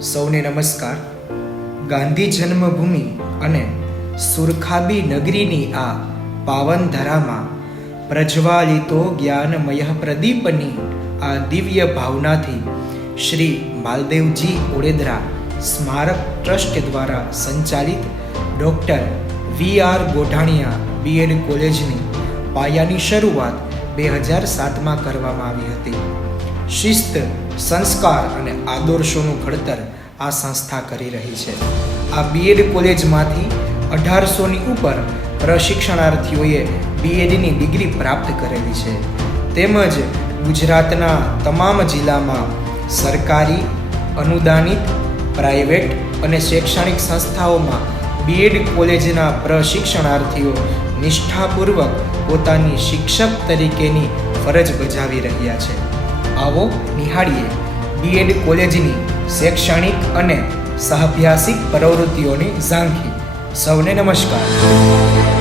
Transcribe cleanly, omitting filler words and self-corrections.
સૌને નમસ્કાર. ગાંધી જન્મભૂમિ અને સુરખાબી નગરીની આ પાવન ધરામાં પ્રજ્વાલિતો જ્ઞાનમય પ્રદીપની આ દિવ્ય ભાવનાથી શ્રી માલદેવજી ઓડેદરા સ્મારક ટ્રસ્ટ દ્વારા સંચાલિત ડૉક્ટર વી.આર. ગોઢાણીયા બીએડ કોલેજની પાયાની શરૂઆત 2007માં કરવામાં આવી હતી. શિસ્ત, સંસ્કાર અને આદર્શોનું ઘડતર આ સંસ્થા કરી રહી છે. આ બીએડ કોલેજમાંથી 1800ની ઉપર પ્રશિક્ષણાર્થીઓએ બીએડની ડિગ્રી પ્રાપ્ત કરેલી છે. તેમજ ગુજરાતના તમામ જિલ્લામાં સરકારી, અનુદાનિત, પ્રાઇવેટ અને શૈક્ષણિક સંસ્થાઓમાં બીએડ કોલેજના પ્રશિક્ષણાર્થીઓ નિષ્ઠાપૂર્વક પોતાની શિક્ષક તરીકેની ફરજ બજાવી રહ્યા છે. આવો નિહાળીએ બીએડ કોલેજની શૈક્ષણિક અને સહાભ્યાસિક પ્રવૃત્તિઓની ઝાંખી. સૌને નમસ્કાર.